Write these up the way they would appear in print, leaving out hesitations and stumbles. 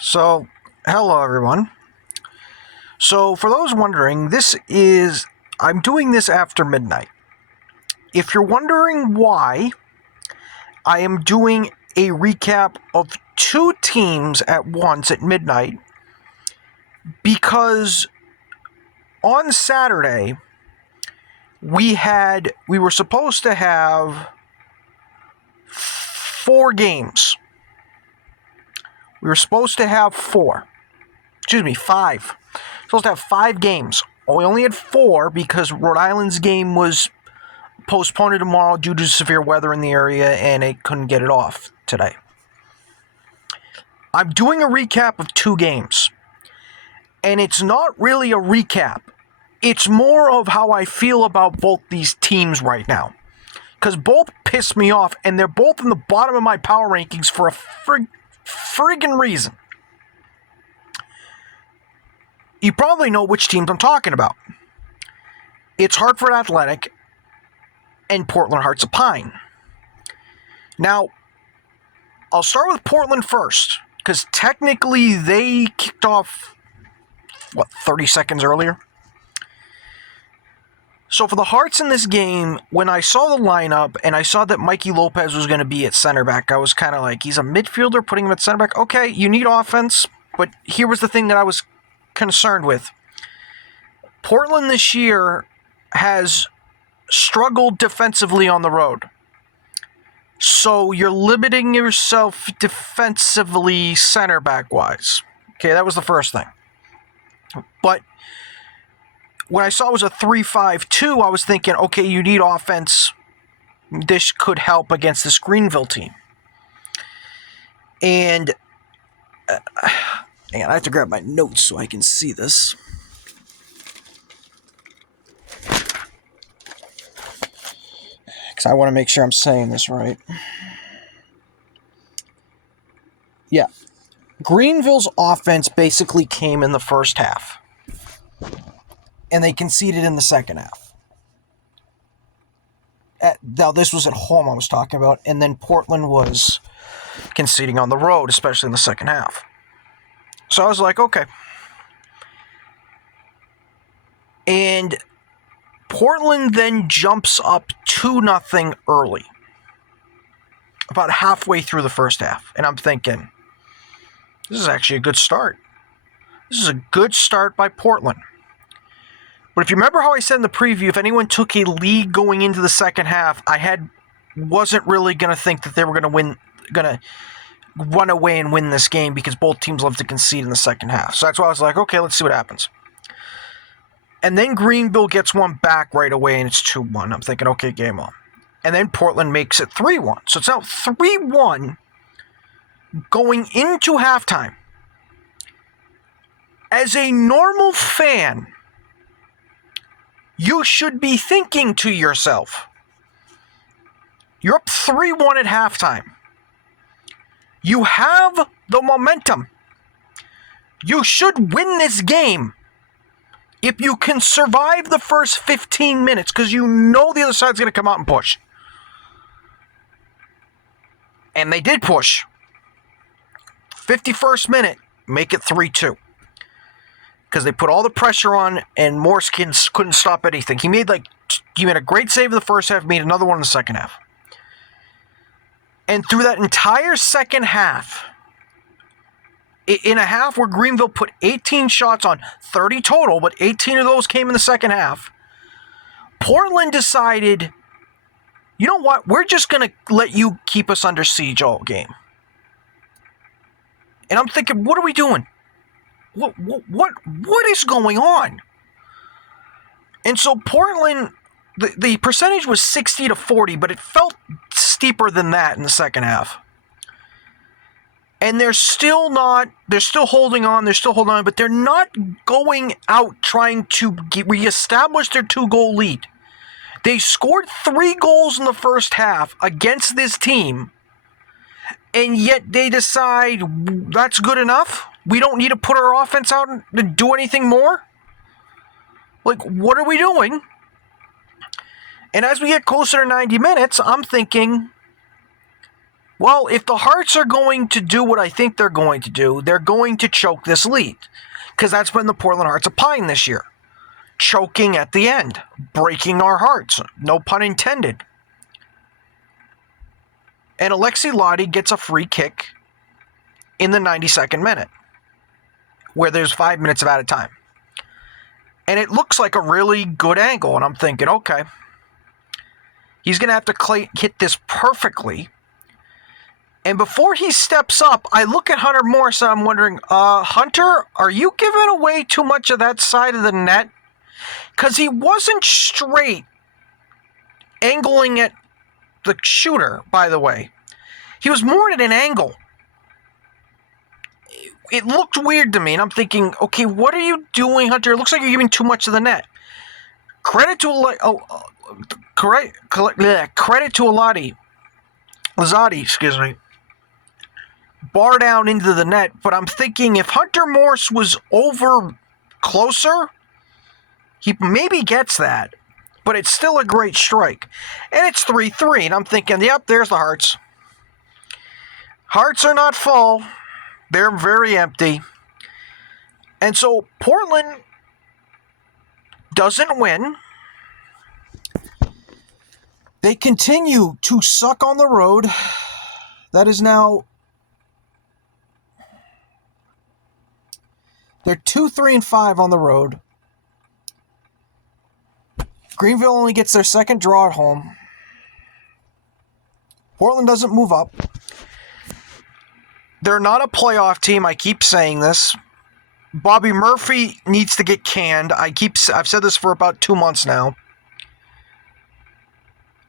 So, hello everyone. So, for those wondering, I'm doing this after midnight. If you're wondering why, I am doing a recap of two teams at once at midnight because on Saturday we were supposed to have 4 games. We were supposed to have 5. Supposed to have 5 games. We only had 4 because Rhode Island's game was postponed to tomorrow due to severe weather in the area and they couldn't get it off today. I'm doing a recap of 2 games. And it's not really a recap. It's more of how I feel about both these teams right now. Because both piss me off and they're both in the bottom of my power rankings for a friggin' reason. You probably know which teams I'm talking about. It's Hartford Athletic and Portland Hearts of Pine. Now, I'll start with Portland first, because technically they kicked off, 30 seconds earlier? So for the Hearts in this game, when I saw the lineup and I saw that Mikey Lopez was going to be at center back, I was kind of like, he's a midfielder, putting him at center back. Okay, you need offense, but here was the thing that I was concerned with. Portland this year has struggled defensively on the road. So you're limiting yourself defensively center back wise. Okay, that was the first thing. But when I saw it was a 3-5-2, I was thinking, okay, you need offense. This could help against this Greenville team. And I have to grab my notes so I can see this. Because I want to make sure I'm saying this right. Yeah. Greenville's offense basically came in the first half. And they conceded in the second half. Now, this was at home I was talking about. And then Portland was conceding on the road, especially in the second half. So I was like, okay. And Portland then jumps up 2-0 early. About halfway through the first half. And I'm thinking, this is actually a good start. This is a good start by Portland. But if you remember how I said in the preview, if anyone took a lead going into the second half, wasn't really going to think that they were going to run away and win this game because both teams love to concede in the second half. So that's why I was like, okay, let's see what happens. And then Greenville gets one back right away and it's 2-1. I'm thinking, okay, game on. And then Portland makes it 3-1. So it's now 3-1 going into halftime. As a normal fan, you should be thinking to yourself, you're up 3-1 at halftime. You have the momentum. You should win this game if you can survive the first 15 minutes, because you know the other side's going to come out and push. And they did push. 51st minute, make it 3-2. Because they put all the pressure on, and Morskins couldn't stop anything. He made a great save in the first half, made another one in the second half. And through that entire second half, in a half where Greenville put 18 shots on 30 total, but 18 of those came in the second half, Portland decided, you know what, we're just going to let you keep us under siege all game. And I'm thinking, what are we doing? What is going on? And so Portland, the percentage was 60-40, but it felt steeper than that in the second half. And they're still holding on, but they're not going out trying to reestablish their 2-goal lead. They scored 3 goals in the first half against this team, and yet they decide that's good enough. We don't need to put our offense out to do anything more? What are we doing? And as we get closer to 90 minutes, I'm thinking, Well, if the Hearts are going to do what I think they're going to do, they're going to choke this lead. Because that's been the Portland Hearts of Pine this year. Choking at the end. Breaking our hearts. No pun intended. And Alexi Lottie gets a free kick in the 92nd minute. Where there's 5 minutes of added time. And it looks like a really good angle. And I'm thinking, okay. He's going to have to hit this perfectly. And before he steps up, I look at Hunter Morris and I'm wondering, Hunter, are you giving away too much of that side of the net? Because he wasn't straight angling at the shooter, by the way. He was more at an angle. It looked weird to me, and I'm thinking, okay, what are you doing, Hunter? It looks like you're giving too much of the net. Credit to Lazzotti, excuse me. Bar down into the net, but I'm thinking if Hunter Morse was over closer, he maybe gets that, but it's still a great strike. And it's 3-3, and I'm thinking, yep, there's the Hearts. Hearts are not full. They're very empty. And so Portland doesn't win. They continue to suck on the road. That is now... They're 2-3-5 on the road. Greenville only gets their second draw at home. Portland doesn't move up. They're not a playoff team. I keep saying this. Bobby Murphy needs to get canned. I've said this for about 2 months now.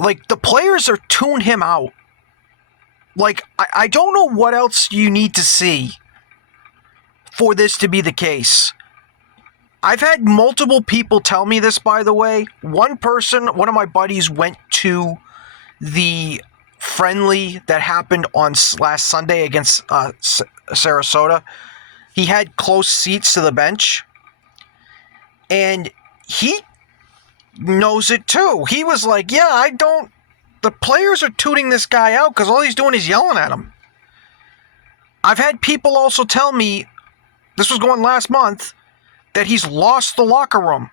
Like, the players are tuning him out. Like, I don't know what else you need to see for this to be the case. I've had multiple people tell me this, by the way. One of my buddies went to the friendly that happened on last Sunday against Sarasota. He had close seats to the bench. And he knows it too. He was like, yeah, the players are tooting this guy out because all he's doing is yelling at him. I've had people also tell me, this was going last month, that he's lost the locker room.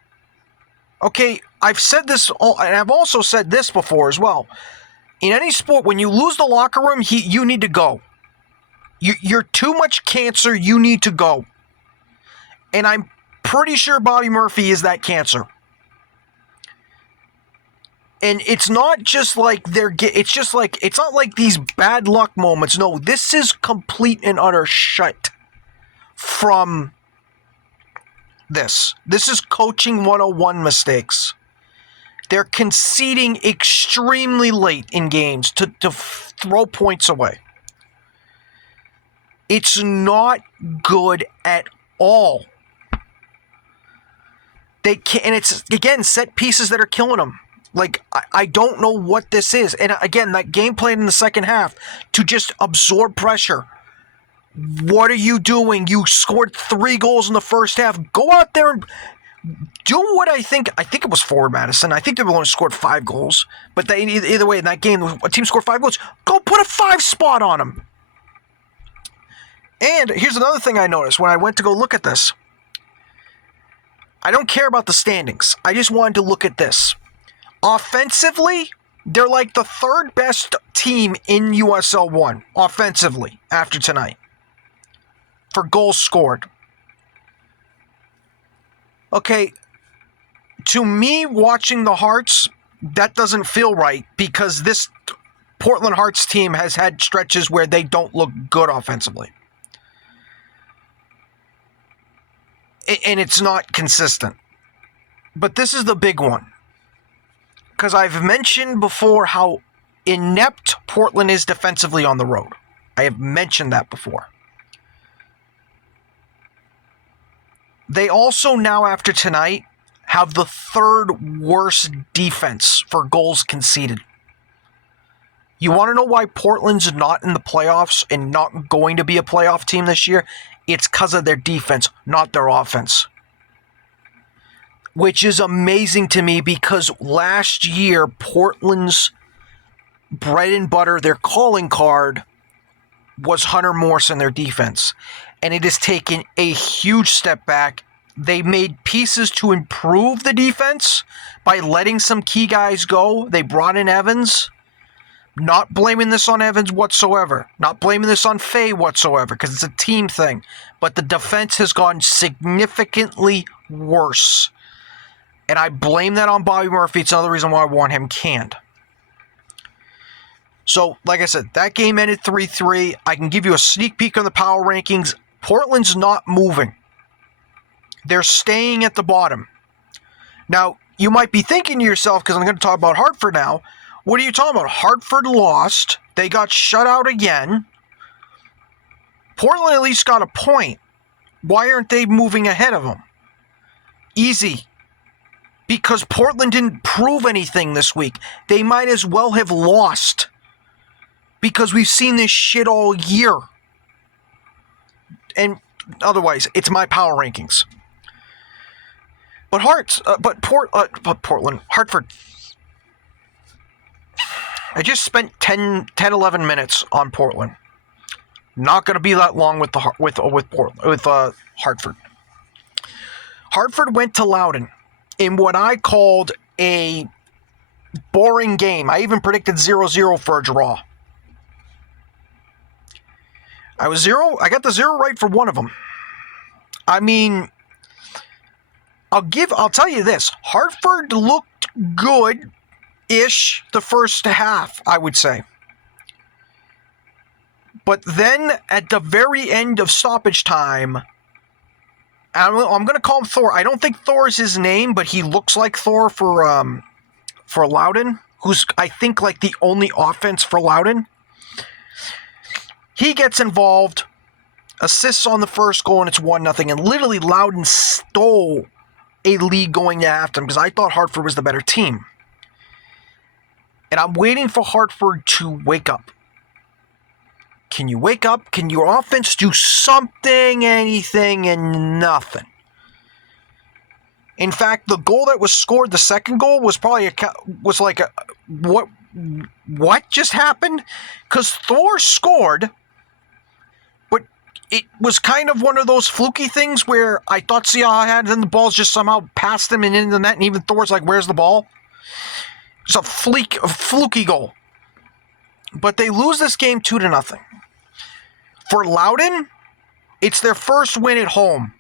Okay, I've said this, and I've also said this before as well. In any sport, when you lose the locker room, you need to go. You're too much cancer, you need to go. And I'm pretty sure Bobby Murphy is that cancer. And it's not just like it's not like these bad luck moments. No, this is complete and utter shit from this. This is coaching 101 mistakes. They're conceding extremely late in games to throw points away. It's not good at all. They can't, and it's, again, set pieces that are killing them. Like, I don't know what this is. And again, that game plan in the second half to just absorb pressure. What are you doing? You scored 3 goals in the first half. Go out there and do what I think it was Forward Madison. I think they only scored 5 goals. But either way, in that game, a team scored 5 goals. Go put a 5 spot on them. And here's another thing I noticed when I went to go look at this. I don't care about the standings. I just wanted to look at this. Offensively, they're like the 3rd best team in USL 1 offensively after tonight for goals scored. Okay, to me, watching the Hearts, that doesn't feel right because this Portland Hearts team has had stretches where they don't look good offensively. And it's not consistent. But this is the big one. Because I've mentioned before how inept Portland is defensively on the road. I have mentioned that before. They also now, after tonight, have the 3rd worst defense for goals conceded. You want to know why Portland's not in the playoffs and not going to be a playoff team this year? It's because of their defense, not their offense. Which is amazing to me because last year, Portland's bread and butter, their calling card was Hunter Morrison, their defense. And it has taken a huge step back. They made pieces to improve the defense by letting some key guys go. They brought in Evans. Not blaming this on Evans whatsoever. Not blaming this on Faye whatsoever, because it's a team thing. But the defense has gone significantly worse. And I blame that on Bobby Murphy. It's another reason why I want him canned. So, like I said, that game ended 3-3. I can give you a sneak peek on the power rankings. Portland's not moving. They're staying at the bottom. Now, you might be thinking to yourself, because I'm going to talk about Hartford now, what are you talking about? Hartford lost. They got shut out again. Portland at least got a point. Why aren't they moving ahead of them? Easy. Because Portland didn't prove anything this week. They might as well have lost. Because we've seen this shit all year. And otherwise, it's my power rankings. But Portland, Hartford. I just spent 11 minutes on Portland. Not going to be that long with Hartford. Hartford went to Loudoun in what I called a boring game. I even predicted 0-0 for a draw. I got the 0 right for one of them. I mean, I'll tell you this. Hartford looked good-ish the first half, I would say. But then at the very end of stoppage time, I'm going to call him Thor. I don't think Thor is his name, but he looks like Thor for Loudoun, who's, I think, like the only offense for Loudoun. He gets involved, assists on the first goal, and it's 1-0. And literally, Loudoun stole a lead going to halftime because I thought Hartford was the better team. And I'm waiting for Hartford to wake up. Can you wake up? Can your offense do something, anything, and nothing? In fact, the goal that was scored, the second goal, was probably what just happened? Because Thor scored, but it was kind of one of those fluky things where I thought Siaha had it, and the ball's just somehow passed him and into the net, and even Thor's like, where's the ball? It's a fluky goal. But they lose this game 2-0. For Loudoun, it's their first win at home.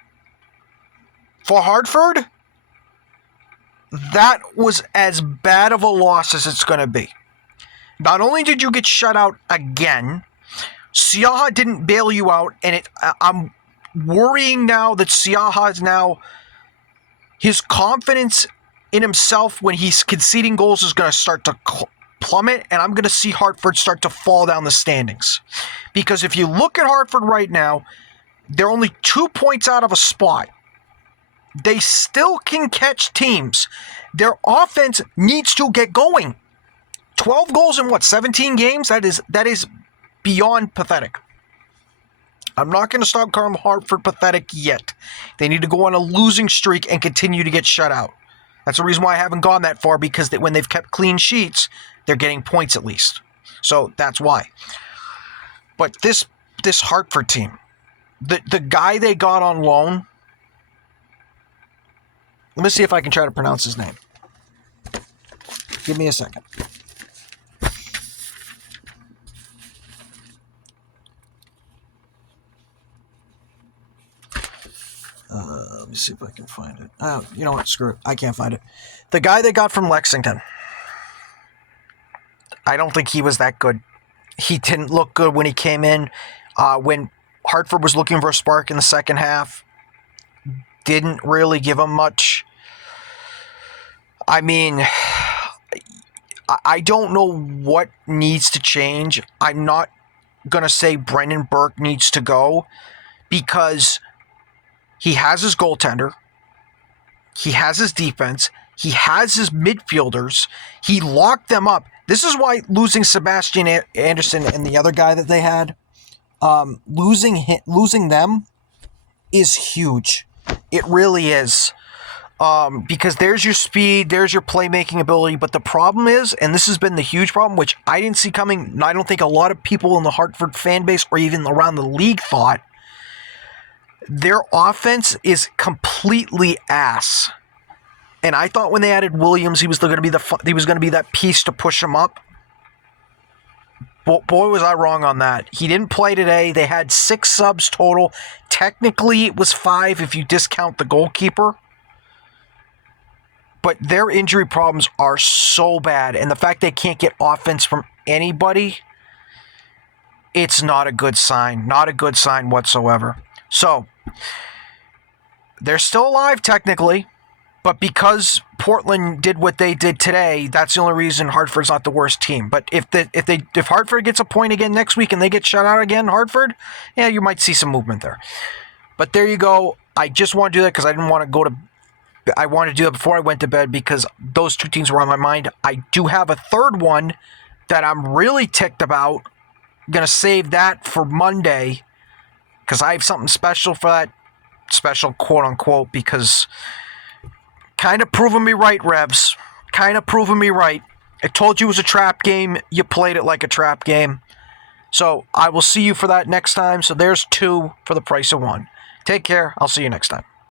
For Hartford, that was as bad of a loss as it's going to be. Not only did you get shut out again, Siaha didn't bail you out, and I'm worrying now that Siaha is now, his confidence in himself when he's conceding goals is going to start to plummet, and I'm going to see Hartford start to fall down the standings. Because if you look at Hartford right now, they're only 2 points out of a spot. They still can catch teams. Their offense needs to get going. 12 goals in 17 games? That is beyond pathetic. I'm not going to stop calling Hartford pathetic yet. They need to go on a losing streak and continue to get shut out. That's the reason why I haven't gone that far, because when they've kept clean sheets, they're getting points at least. So that's why. But this Hartford team, the guy they got on loan, let me see if I can try to pronounce his name. Give me a second. Let me see if I can find it. Oh, you know what? Screw it. I can't find it. The guy they got from Lexington. I don't think he was that good. He didn't look good when he came in. When Hartford was looking for a spark in the second half, didn't really give him much. I mean, I don't know what needs to change. I'm not going to say Brendan Burke needs to go, because he has his goaltender. He has his defense. He has his midfielders. He locked them up. This is why losing Sebastian Anderson and the other guy that they had, losing them is huge. It really is. Because there's your speed, there's your playmaking ability. But the problem is, and this has been the huge problem, which I didn't see coming, and I don't think a lot of people in the Hartford fan base or even around the league thought, their offense is completely ass. And I thought when they added Williams, he was going to be that piece to push him up. Boy, was I wrong on that. He didn't play today. They had 6 subs total. Technically, it was 5 if you discount the goalkeeper. But their injury problems are so bad. And the fact they can't get offense from anybody, it's not a good sign. Not a good sign whatsoever. So, they're still alive technically. But because Portland did what they did today, that's the only reason Hartford's not the worst team. But if Hartford gets a point again next week and they get shut out again, Hartford, yeah, you might see some movement there. But there you go. I just want to do that because I didn't want to go to. I wanted to do that before I went to bed because those 2 teams were on my mind. I do have a third one that I'm really ticked about. I'm gonna save that for Monday because I have something special for that. Special quote unquote because. Kind of proving me right, Revs. Kind of proving me right. I told you it was a trap game. You played it like a trap game. So I will see you for that next time. So there's 2 for the price of 1. Take care. I'll see you next time.